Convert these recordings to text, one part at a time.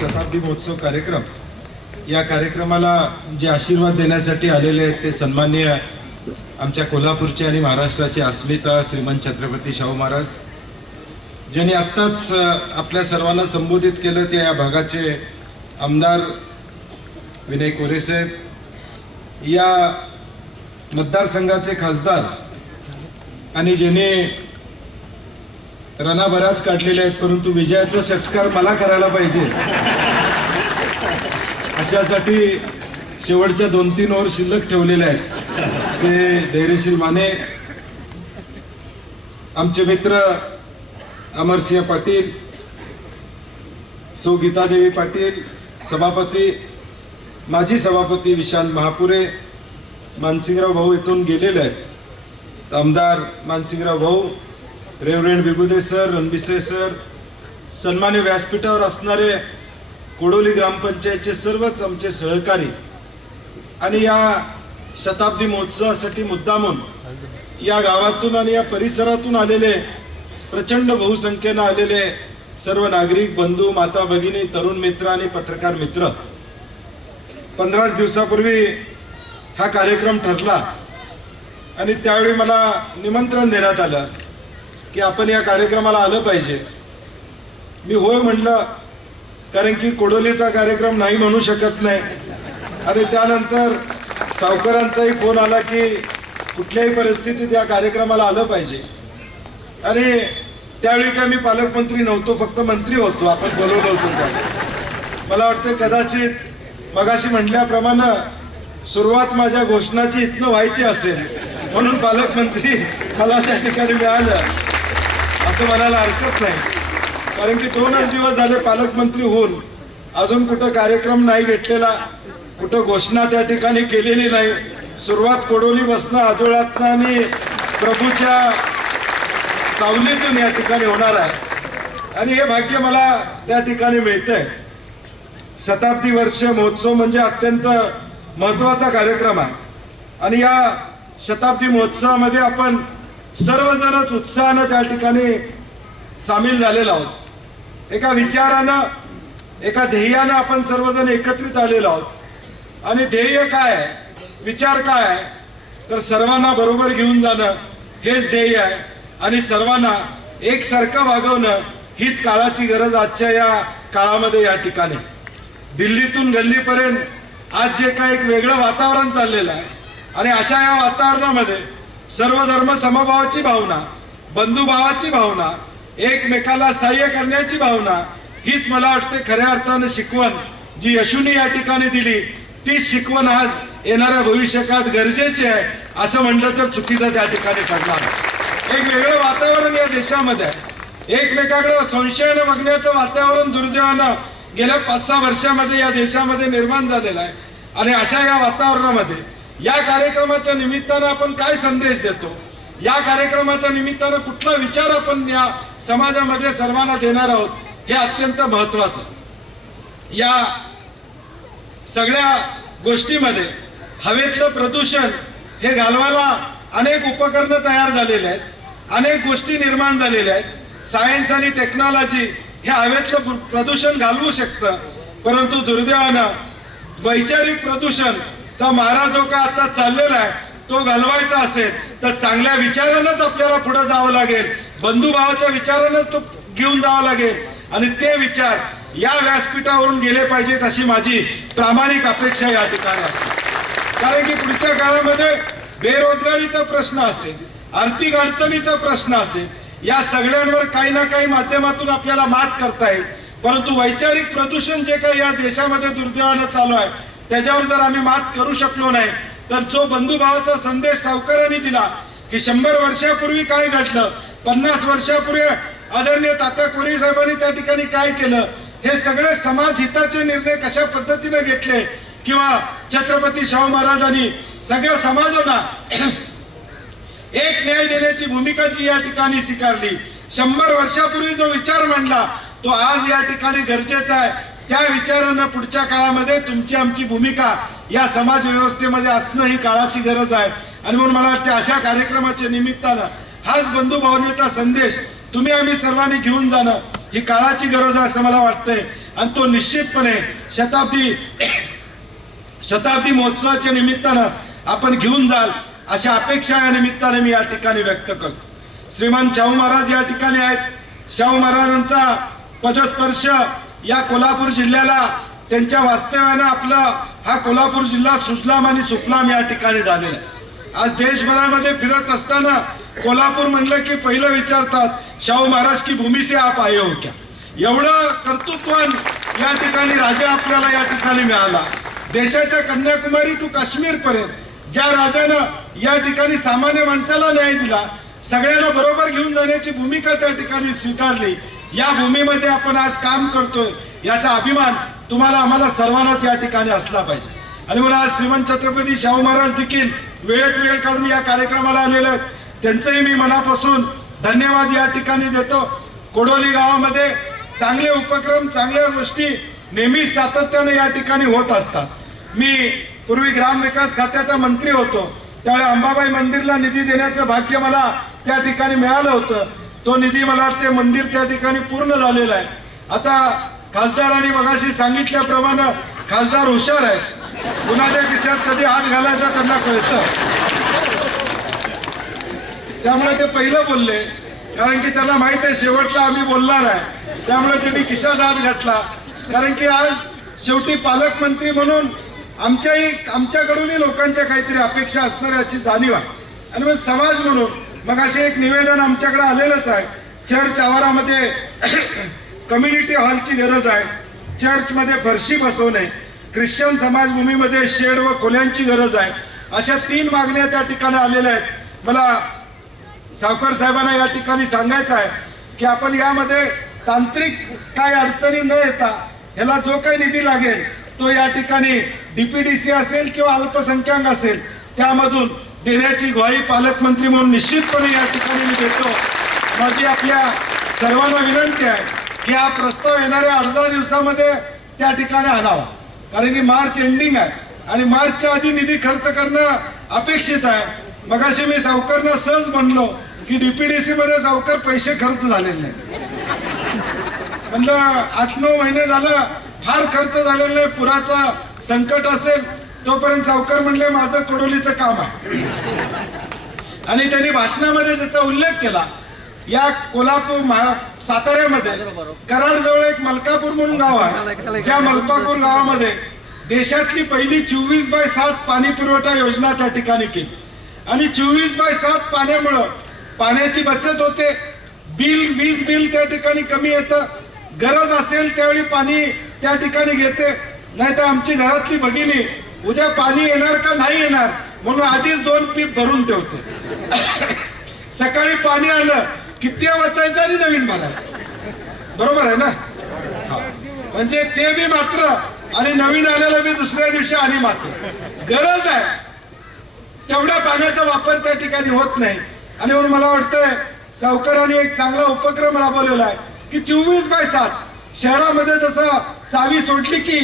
शताब्दी महोत्सव कार्यक्रम. या कार्यक्रमाला जे आशीर्वाद देण्यासाठी आलेले आहेत ते सन्मान्य आमच्या कोल्हापूरचे आणि महाराष्ट्राचे अस्मिता श्रीमंत छत्रपती शाहू महाराज. ज्यांनी आत्ताच आपल्या सर्वांना संबोधित केलं ते या भागाचे आमदार विनय कोरेसाहेब या मतदारसंघाचे खासदार आणि ज्यांनी रना बऱ्याच काढलेल्या आहेत परंतु विजयाचा षटकार मला करायला पाहिजे. अशासाठी शेवटच्या दोन तीन ओव्हर शिल्लक ठेवलेले आहेत. ते धैर्यशील माने आमचे मित्र अमरसिंह पाटील सौ गीतादेवी पाटील सभापती माजी सभापती विशांत महापुरे मानसिंगराव भाऊ इथून गेलेले आहेत. आमदार Mansingrao Bhau reverend Vibhude sir Ranbise sir सन्मान्य व्यासपीठावर असणारे कोडोली ग्रामपंचायतचे सर्वच आमचे सहकारी आणि या शताब्दी महोत्सवासाठी मुद्दामून या गावातून आणि या परिसरातून आलेले प्रचंड बहुसंख्येनं आलेले सर्व नागरिक बंधू माता भगिनी तरुण मित्र आणि पत्रकार मित्र पंधराच दिवसापूर्वी हा कार्यक्रम ठरला आणि त्यावेळी मला निमंत्रण देण्यात आलं. की आपण या कार्यक्रमाला आलं पाहिजे. मी होय म्हणलं कारण की कोडोलीचा कार्यक्रम नाही म्हणू शकत नाही. आणि त्यानंतर सावकारांचाही फोन आला की कुठल्याही परिस्थितीत या कार्यक्रमाला आलं पाहिजे. आणि त्यावेळी काय मी पालकमंत्री नव्हतो फक्त मंत्री होतो आपण बोलवलं होतो त्या मला वाटतं कदाचित मगाशी म्हटल्याप्रमाणे सुरुवात माझ्या घोषणाची इथनं व्हायची असेल. म्हणून पालकमंत्री मला त्या ठिकाणी मिळालं. असं म्हणायला हरकत नाही. कारण की दोनच दिवस झाले पालकमंत्री होऊन. अजून कुठं कार्यक्रम नाही घेतलेला कुठं घोषणा त्या ठिकाणी केलेली नाही. सुरुवात कोडोली बसणं आजोळातनं आणि प्रभूच्या सावलीतून या ठिकाणी होणार आहे. आणि हे भाग्य मला त्या ठिकाणी मिळतंय. शताब्दी वर्ष महोत्सव म्हणजे अत्यंत महत्त्वाचा कार्यक्रम आहे. आणि या शताब्दी महोत्सवामध्ये आपण सर्वजणच उत्साहानं त्या ठिकाणी सामील झालेलो आहोत. एका विचारानं एका ध्येयानं आपण सर्वजण एकत्रित आलेलो आहोत. आणि ध्येय काय आहे? विचार काय आहे? तर सर्वांना बरोबर घेऊन जाणं हेच ध्येय आहे. आणि सर्वांना एकसारखं वागवणं हीच काळाची गरज आजच्या या काळामध्ये या ठिकाणी. दिल्लीतून गल्लीपर्यंत आज जे काही एक वेगळं वातावरण चाललेलं आहे. आणि अशा या वातावरणामध्ये सर्व धर्म समभावाची भावना बंधुभावाची भावना एकमेकाला सहाय्य करण्याची भावना हीच मला वाटते खऱ्या अर्थानं शिकवण. जी यशूनी या ठिकाणी दिली ती शिकवण आज येणाऱ्या भविष्यकाळात गरजेची आहे असं म्हणलं तर चुकीचं त्या ठिकाणी ठरणार. एक वेगळं वातावरण या देशामध्ये आहे. एकमेकाकडे संशयानं बघण्याचं वातावरण दुर्दैवानं गेल्या पाच सहा वर्षामध्ये या देशामध्ये निर्माण झालेलं आहे. आणि अशा या वातावरणामध्ये या कार्यक्रमाच्या निमित्तानं आपण काय संदेश देतो? या कार्यक्रमाच्या निमित्तानं कुठला विचार आपण या समाजामध्ये सर्वांना देणार आहोत हे अत्यंत महत्वाचं या सगळ्या गोष्टीमध्ये हवेतलं प्रदूषण हे घालवायला अनेक उपकरणं तयार झालेले आहेत अनेक गोष्टी निर्माण झालेल्या आहेत. सायन्स आणि टेक्नॉलॉजी हे हवेतलं प्र- प्रदूषण घालवू शकतं परंतु दुर्दैवानं वैचारिक प्रदूषण चा मारा जो हो का आता चाललेला आहे? तो घालवायचा असेल तर चांगल्या विचारानंच आपल्याला पुढे जावं लागेल. बंधुभावाच्या विचारानंच तो घेऊन जावं लागेल. आणि ते विचार या व्यासपीठावरून गेले पाहिजेत अशी माझी प्रामाणिक अपेक्षा या ठिकाणी असते. कारण की पुढच्या काळामध्ये बेरोजगारीचा प्रश्न असेल आर्थिक अडचणीचा प्रश्न असेल या सगळ्यांवर काही ना काही माध्यमातून आपल्याला मात करता येईल. परंतु वैचारिक प्रदूषण जे काही या देशामध्ये दुर्दैवानं चालू आहे त्याच्यावर जर आम्ही मात करू शकलो नाही तर जो बंधुभावाचा संदेश सावकारांनी दिला की शंभर वर्षापूर्वी काय घडलं पन्नास वर्षापूर्वी आदरणीय तात्या कोरी साहेबांनी त्या ठिकाणी काय केलं हे सगळे समाज हिताचे निर्णय कशा पद्धतीने घेतले किंवा छत्रपती शाहू महाराजांनी सगळ्या समाजांना एक न्याय देण्याची भूमिका जी या ठिकाणी स्वीकारली शंभर वर्षापूर्वी जो विचार मांडला तो आज या ठिकाणी गरजेचा आहे. त्या विचारानं पुढच्या काळामध्ये तुमची आमची भूमिका या समाज व्यवस्थेमध्ये असणं ही काळाची गरज आहे. आणि म्हणून मला वाटतं अशा कार्यक्रमाच्या निमित्तानं हाच बंधुभावनेचा संदेश तुम्ही आम्ही सर्वांनी घेऊन जाणं ही काळाची गरज आहे असं मला वाटतंय. आणि तो निश्चितपणे शताब्दी शताब्दी महोत्सवाच्या निमित्तानं आपण घेऊन जाल अशा अपेक्षा या निमित्ताने मी या ठिकाणी व्यक्त करतो. श्रीमान शाहू महाराज या ठिकाणी आहेत. शाहू महाराजांचा पदस्पर्श या कोल्हापूर जिल्ह्याला त्यांच्या वास्तव्यानं आपला हा कोल्हापूर जिल्हा सुजलाम आणि सुफलाम या ठिकाणी झालेला आहे. आज देशभरामध्ये फिरत असताना कोल्हापूर म्हणलं की पहिलं विचारतात शाहू महाराज की भूमी से आप आये हो क्या? एवढं कर्तृत्वान या ठिकाणी राजा आपल्याला या ठिकाणी मिळाला. देशाच्या कन्याकुमारी टू काश्मीर पर्यंत ज्या राजानं या ठिकाणी सामान्य माणसाला न्याय दिला सगळ्यांना बरोबर घेऊन जाण्याची भूमिका त्या ठिकाणी स्वीकारली या भूमीमध्ये आपण आज काम करतोय याचा अभिमान तुम्हाला आम्हाला सर्वांनाच या ठिकाणी असला पाहिजे. आणि म्हणून आज श्रीमंत छत्रपती शाहू महाराज देखील वेळेत वेळ काढून या कार्यक्रमाला आलेले आहेत. त्यांचंही मी मनापासून धन्यवाद या ठिकाणी देतो. कोडोली गावामध्ये चांगले उपक्रम चांगल्या गोष्टी नेहमीच सातत्याने या ठिकाणी होत असतात. मी पूर्वी ग्रामविकास खात्याचा मंत्री होतो. त्यावेळी अंबाबाई मंदिरला निधी देण्याचं भाग्य मला त्या ठिकाणी मिळालं होतं. तो निधी मला वाटते मंदिर त्या ठिकाणी पूर्ण झालेला आहे. आता खासदारांनी मगाशी सांगितल्याप्रमाणे खासदार हुशार आहे कुणाच्या खिशात कधी हात घालायचा त्यांना कळतं. त्यामुळे ते पहिलं बोलले. कारण की त्यांना माहीत आहे शेवटला आम्ही बोलणार आहे. त्यामुळे त्यांनी खिशात हात घातला. कारण की आज शेवटी पालकमंत्री म्हणून आमच्याही आमच्याकडूनही लोकांच्या काहीतरी अपेक्षा असणार याची जाणीव आहे. आणि मग समाज म्हणून मग असे एक निवेदन आमच्याकडे आलेलंच आहे. चर्च आवारामध्ये कम्युनिटी हॉलची गरज आहे. चर्चमध्ये फरशी बसवणे ख्रिश्चन समाजभूमीमध्ये शेड व खोल्यांची गरज आहे. अशा तीन मागण्या त्या ठिकाणी आलेल्या आहेत. मला सावकर साहेबांना या ठिकाणी सांगायचं आहे की आपण यामध्ये तांत्रिक काय अडचणी न येता ह्याला जो काही निधी लागेल तो या ठिकाणी डीपीडीसी असेल किंवा अल्पसंख्याक असेल त्यामधून देण्याची ग्वाही पालकमंत्री म्हणून निश्चितपणे या ठिकाणी मी देतो. माझी आपल्या सर्वांना विनंती आहे की हा प्रस्ताव येणाऱ्या अर्धा दिवसामध्ये त्या ठिकाणी आणावा. कारण की मार्च एंडिंग आहे आणि मार्चच्या आधी निधी खर्च करणं अपेक्षित आहे. मगाशी मी सावकारना सहज म्हणलो की डीपीडीसी मध्ये सावकार पैसे खर्च झालेले नाही म्हणलं आठ नऊ महिने झालं फार खर्च झालेला नाही पुराचा संकट असेल तोपर्यंत सावकार म्हणले माझं कोडोलीचं काम आहे. आणि त्यांनी भाषणामध्ये ज्याचा उल्लेख केला या कोल्हापूर साताऱ्यामध्ये कराड जवळ एक मलकापूर म्हणून गाव आहे ज्या मलकापूर गावामध्ये देशातली पहिली चोवीस बाय सात पाणी पुरवठा योजना त्या ठिकाणी केली. आणि चोवीस बाय सात पाण्यामुळं पाण्याची बचत होते बिल वीज बिल त्या ठिकाणी कमी येतं गरज असेल त्यावेळी पाणी त्या ठिकाणी घेते नाही तर आमची घरातली भगिनी उद्या पाणी येणार का नाही येणार? म्हणून आधीच दोन पीप भरून ठेवते. सकाळी पाणी आलं किती वाचायचं आणि नवीन भरायचं बरोबर आहे ना? म्हणजे ते बी मात्र आणि नवीन आलेलं मी दुसऱ्या दिवशी आणि मात्र. गरज आहे. तेवढ्या पाण्याचा वापर त्या ठिकाणी होत नाही. आणि म्हणून मला वाटतंय सावकाराने एक चांगला उपक्रम राबवलेला आहे की चोवीस बाय सात. शहरामध्ये जसं चावी सोडली की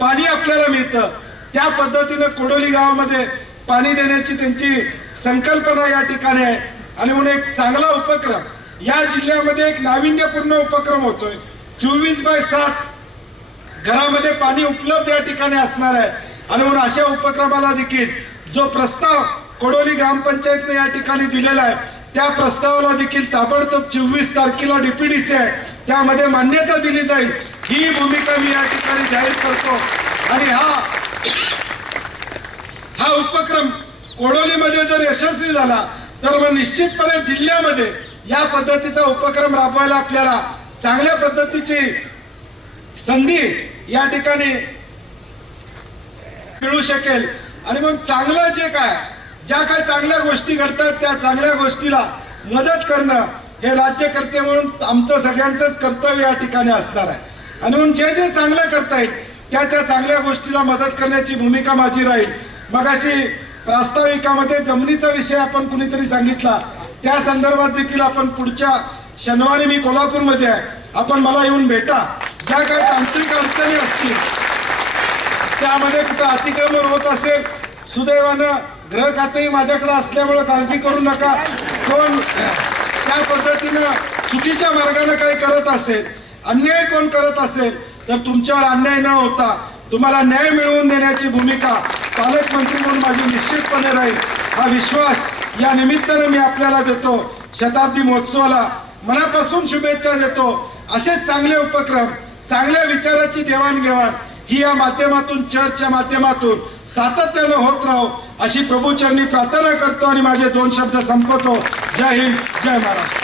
पाणी आपल्याला मिळतं. त्या पद्धतीनं कोडोली गावामध्ये पाणी देण्याची त्यांची संकल्पना या ठिकाणी आहे. आणि म्हणून एक चांगला उपक्रम. या जिल्ह्यामध्ये एक नाविन्यपूर्ण उपक्रम होतोय. चोवीस बाय सात घरामध्ये पाणी उपलब्ध या ठिकाणी असणार आहे. आणि म्हणून अशा उपक्रमाला देखील जो प्रस्ताव कोडोली ग्रामपंचायतने या ठिकाणी दिलेला आहे त्या प्रस्तावाला देखील ताबडतोब चोवीस तारखेला डीपीडीसी आहे. त्यामध्ये मान्यता दिली जाईल. ही भूमिका मी या ठिकाणी जाहीर करतो. आणि हा हा उपक्रम कोडोलीमध्ये जर यशस्वी झाला तर मग निश्चितपणे जिल्ह्यामध्ये या पद्धतीचा उपक्रम राबवायला आपल्याला चांगल्या पद्धतीची संधी या ठिकाणी मिळू शकेल. आणि मग चांगलं जे काय ज्या काय चांगल्या गोष्टी घडतात त्या चांगल्या गोष्टीला मदत करणं हे राज्यकर्ते म्हणून आमचं सगळ्यांचंच कर्तव्य या ठिकाणी असणार आहे. आणि म्हणून जे जे चांगलं करता येईल त्या त्या चांगल्या गोष्टीला मदत करण्याची भूमिका माझी राहील. मग अशी प्रास्ताविकामध्ये जमिनीचा विषय आपण कुणीतरी सांगितला. त्या संदर्भात देखील आपण पुढच्या शनिवारी मी कोल्हापूरमध्ये आहे. आपण मला येऊन भेटा. ज्या काही तांत्रिक अडचणी असतील त्यामध्ये कुठं अतिक्रमण होत असेल सुदैवानं ग्रह खातेही माझ्याकडे असल्यामुळे काळजी करू नका. कोण त्या पद्धतीनं चुकीच्या मार्गाने काही करत असेल अन्याय कोण करत असेल तर तुमच्यावर अन्याय न होता तुम्हाला न्याय मिळवून देण्याची भूमिका पालकमंत्री म्हणून माझी निश्चितपणे राहील. हा विश्वास या निमित्तानं मी आपल्याला देतो. शताब्दी महोत्सवाला मनापासून शुभेच्छा देतो. असे चांगले उपक्रम चांगल्या विचाराची देवाणघेवाण ही या माध्यमातून चर्चच्या माध्यमातून सातत्यानं होत राहो अशी प्रभूचरणी प्रार्थना करतो आणि माझे दोन शब्द संपवतो. जय हिंद जय महाराष्ट्र.